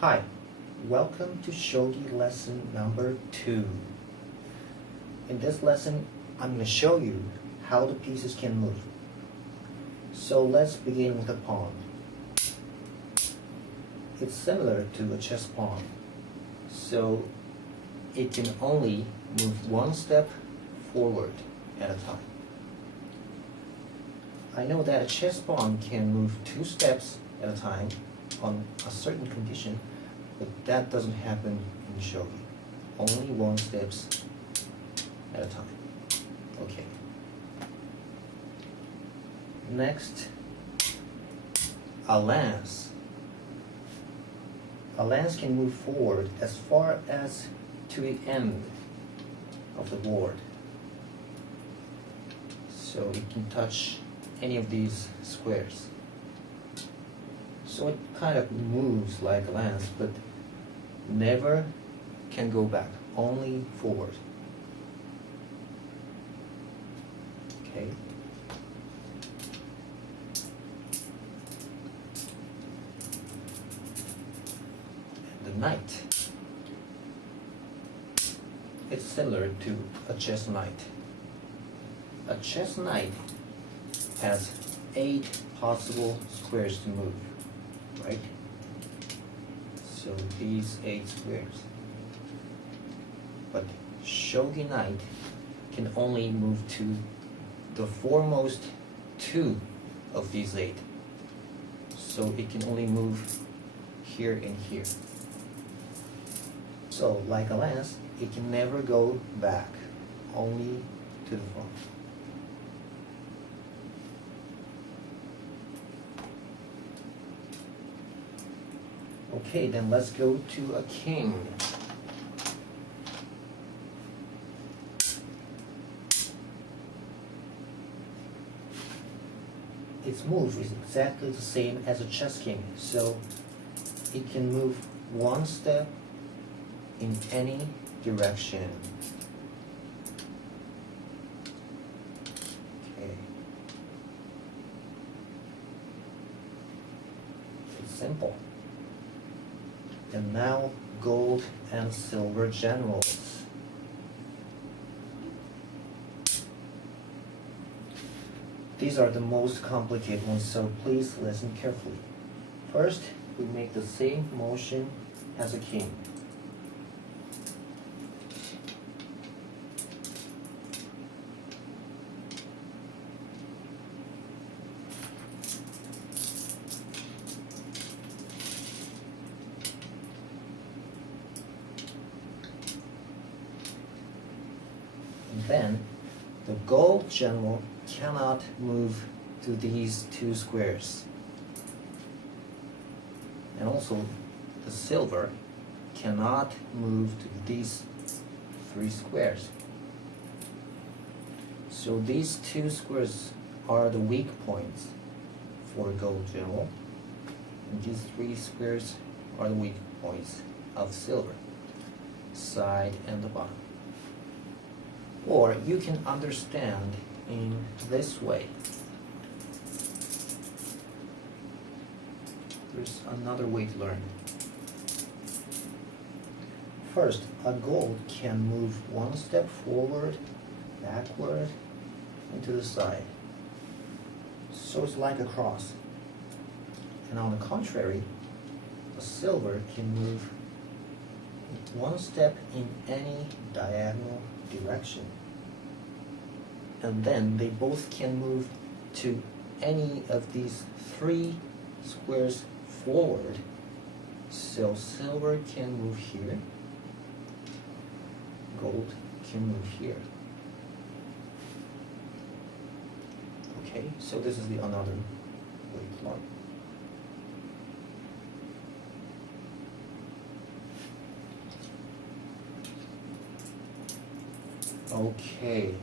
Hi, welcome to Shogi lesson number 2. In this lesson, I'm going to show you how the pieces can move. So let's begin with a pawn. It's similar to a chess pawn, so it can only move one step forward at a time. I know that a chess pawn can move 2 steps at a time on a certain condition, but that doesn't happen in Shogi. Only 1 steps at a time. Okay. Next, a lance. A lance can move forward as far as to the end of the board. So it can touch any of these squares. So it kind of moves like a lance, but never can go back, only forward. Okay. And the knight. It's similar to a chess knight. A chess knight has 8 possible squares to move, right? So these 8 squares. But Shogi knight can only move to the foremost 2 of these 8. So it can only move here and here. So like a lance, it can never go back, only to the front. Okay, then let's go to a king. Its move is exactly the same as a chess king, so it can move 1 step in any direction. Okay. It's simple. And now gold and silver generals. These are the most complicated ones, so please listen carefully. First, we make the same motion as a king. And then, the gold general cannot move to these 2 squares. And also, the silver cannot move to these 3 squares. So these 2 squares are the weak points for gold general. And these 3 squares are the weak points of silver, side and the bottom. Or you can understand in this way. There's another way to learn. First, a gold can move 1 step forward, backward, and to the side. So it's like a cross. And on the contrary, a silver can move 1 step in any diagonal direction. And then they both can move to any of these 3 squares forward. So silver can move here, gold can move here. Okay, so this is the another way to learn. Okay.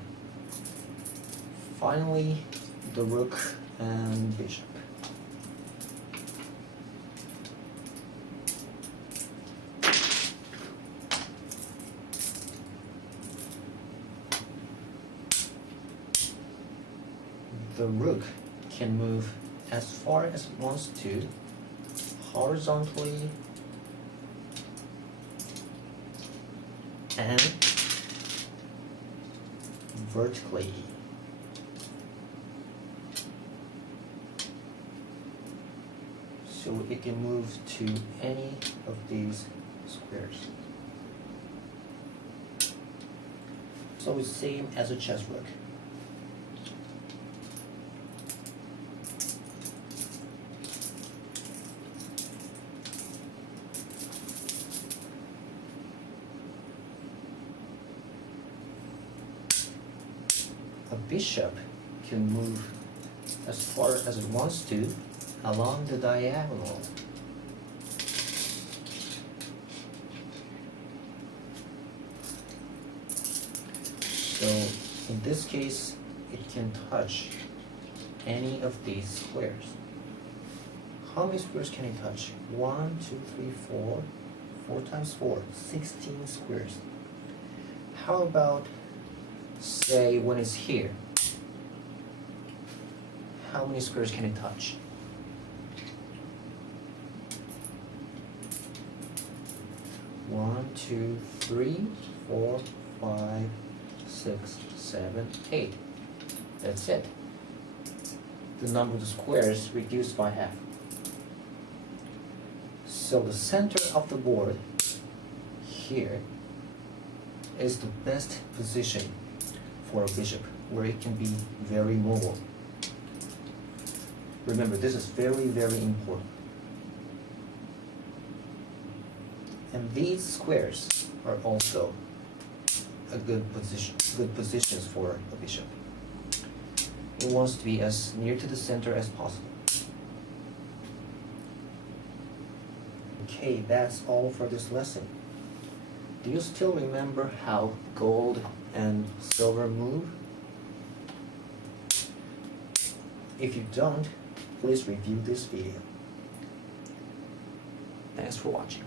Finally, the rook and bishop. The rook can move as far as it wants to, horizontally and vertically. So it can move to any of these squares. So it's same as a chess rook. A bishop can move as far as it wants to along the diagonal. So in this case, it can touch any of these squares. How many squares can it touch? 1, 2, 3, 4. 4 times 4, 16 squares. How about, say, when it's here? How many squares can it touch? 1, 2, 3, 4, 5, 6, 7, 8. That's it. The number of the squares reduced by half. So the center of the board here is the best position for a bishop, where it can be very mobile. Remember, this is very, very important. And these squares are also a good positions for a bishop. It wants to be as near to the center as possible. Okay, that's all for this lesson. Do you still remember how gold and silver move? If you don't, please review this video. Thanks for watching.